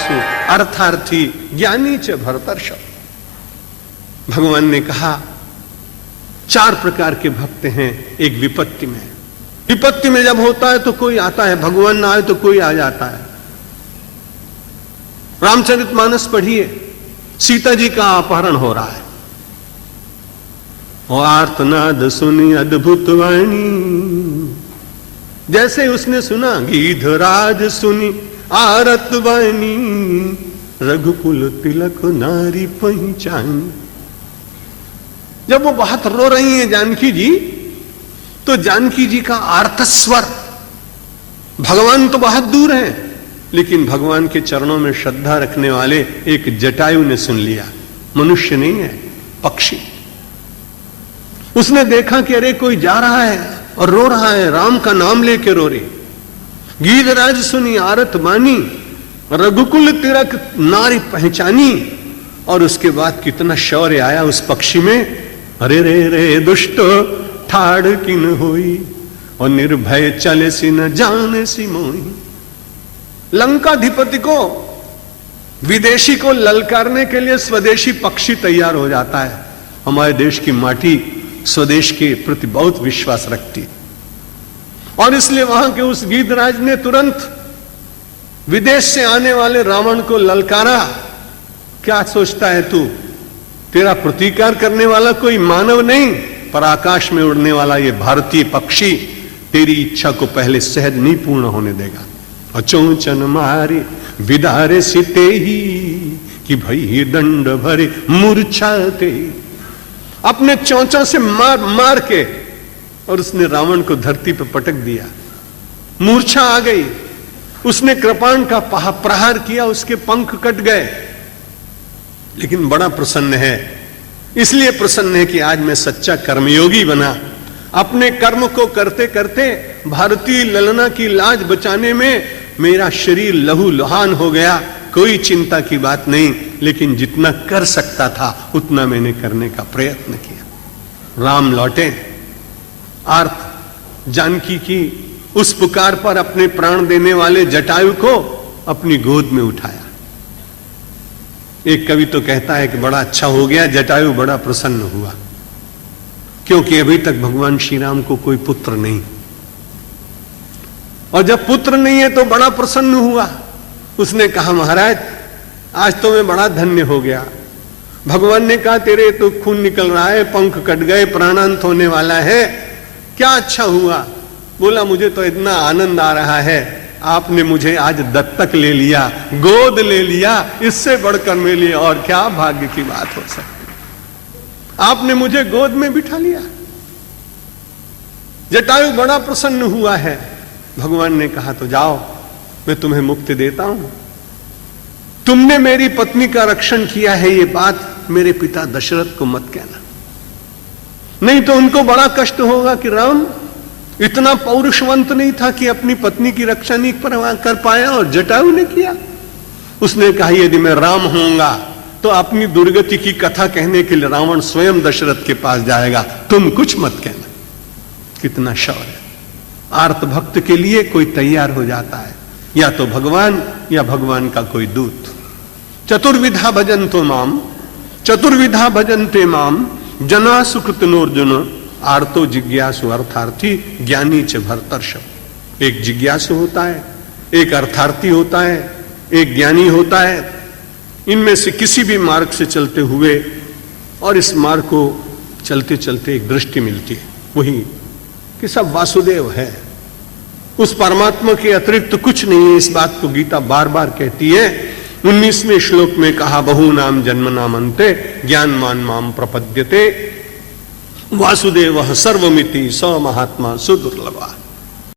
जिज्ञासु अर्थार्थी ज्ञानी च भरतर्षभ। भगवान ने कहा 4 प्रकार के भक्त हैं एक विपत्ति में। विपत्ति में जब होता है तो कोई आता है, भगवान ना आए तो कोई आ जाता है। रामचरितमानस पढ़िए, सीता जी का अपहरण हो रहा है और आर्तनाद सुनी अद्भुत वाणी। जैसे उसने सुना गीधराज सुनी आरत वाणी, रघुकुल तिलक नारी पहचानी। जब वो बहुत रो रही हैं जानकी जी, तो जानकी जी का आर्तस्वर, भगवान तो बहुत दूर हैं, लेकिन भगवान के चरणों में श्रद्धा रखने वाले एक जटायु ने सुन लिया। मनुष्य नहीं है, पक्षी। उसने देखा कि अरे कोई जा रहा है और रो रहा है, राम का नाम लेके रो रही। गीधराज सुनी आरत बानी, रघुकुल तिलक नारी पहचानी। और उसके बाद कितना शौर्य आया उस पक्षी में। अरे रे रे दुष्ट ठाड़ किन होई, और निर्भय चले सी न जाने सी मोई। लंकाधिपति को, विदेशी को ललकारने के लिए स्वदेशी पक्षी तैयार हो जाता है। हमारे देश की माटी स्वदेश के प्रति बहुत विश्वास रखती, और इसलिए वहां के उस गीधराज ने तुरंत विदेश से आने वाले रावण को ललकारा। क्या सोचता है तू, तेरा प्रतिकार करने वाला कोई मानव नहीं, पर आकाश में उड़ने वाला ये भारतीय पक्षी तेरी इच्छा को पहले सहज नहीं पूर्ण होने देगा। अचोचन मारे विदारे सिते ही, कि भई दंड भरे मूर्छाते। अपने चौंचों से मार मार के और उसने रावण को धरती पर पटक दिया। मूर्छा आ गई। उसने कृपाण का प्रहार किया, उसके पंख कट गए। लेकिन बड़ा प्रसन्न है, इसलिए प्रसन्न है कि आज मैं सच्चा कर्मयोगी बना। अपने कर्म को करते करते भारतीय ललना की लाज बचाने में मेरा शरीर लहू लुहान हो गया। कोई चिंता की बात नहीं, लेकिन जितना कर सकता था उतना मैंने करने का प्रयत्न किया। राम लौटे। आर्त जानकी की उस पुकार पर अपने प्राण देने वाले जटायु को अपनी गोद में उठाया। एक कवि तो कहता है कि बड़ा अच्छा हो गया, जटायु बड़ा प्रसन्न हुआ, क्योंकि अभी तक भगवान श्री राम को कोई पुत्र नहीं, और जब पुत्र नहीं है तो बड़ा प्रसन्न हुआ। उसने कहा महाराज आज तो मैं बड़ा धन्य हो गया। भगवान ने कहा तेरे तो खून निकल रहा है, पंख कट गए, प्राणांत होने वाला है, क्या अच्छा हुआ। बोला मुझे तो इतना आनंद आ रहा है, आपने मुझे आज दत्तक ले लिया, गोद ले लिया, इससे बढ़कर मेरे लिए और क्या भाग्य की बात हो सकती। आपने मुझे गोद में बिठा लिया। जटायु बड़ा प्रसन्न हुआ है। भगवान ने कहा तो जाओ, मैं तुम्हें मुक्ति देता हूं। तुमने मेरी पत्नी का रक्षण किया है, ये बात मेरे पिता दशरथ को मत कहना, नहीं तो उनको बड़ा कष्ट होगा कि राम इतना पौरुषवंत नहीं था कि अपनी पत्नी की रक्षा नहीं कर पाया, और जटायु ने किया। उसने कहा यदि मैं राम होऊंगा तो अपनी दुर्गति की कथा कहने के लिए रावण स्वयं दशरथ के पास जाएगा, तुम कुछ मत कहना। कितना शौर्य। आर्त भक्त के लिए कोई तैयार हो जाता है, या तो भगवान या भगवान का कोई दूत। चतुर्विधा भजन्तो माम, चतुर्विधा भजन्ते माम, जना सुकृतनोर्जुन, आर्तो जिज्ञासु अर्थार्थी ज्ञानी च भरतर्षभ। एक जिज्ञासु होता है, एक अर्थार्थी होता है, एक ज्ञानी होता है। इनमें से किसी भी मार्ग से चलते हुए, और इस मार्ग को चलते चलते एक दृष्टि मिलती है, वही कि सब वासुदेव है, उस परमात्मा के अतिरिक्त कुछ नहीं है। इस बात को गीता बार बार कहती है। 19वें श्लोक में कहा बहु नाम जन्म नाम अंते ज्ञानमान माम प्रपद्यते, वासुदेव सर्वमिति स महात्मा सुदुर्लभा।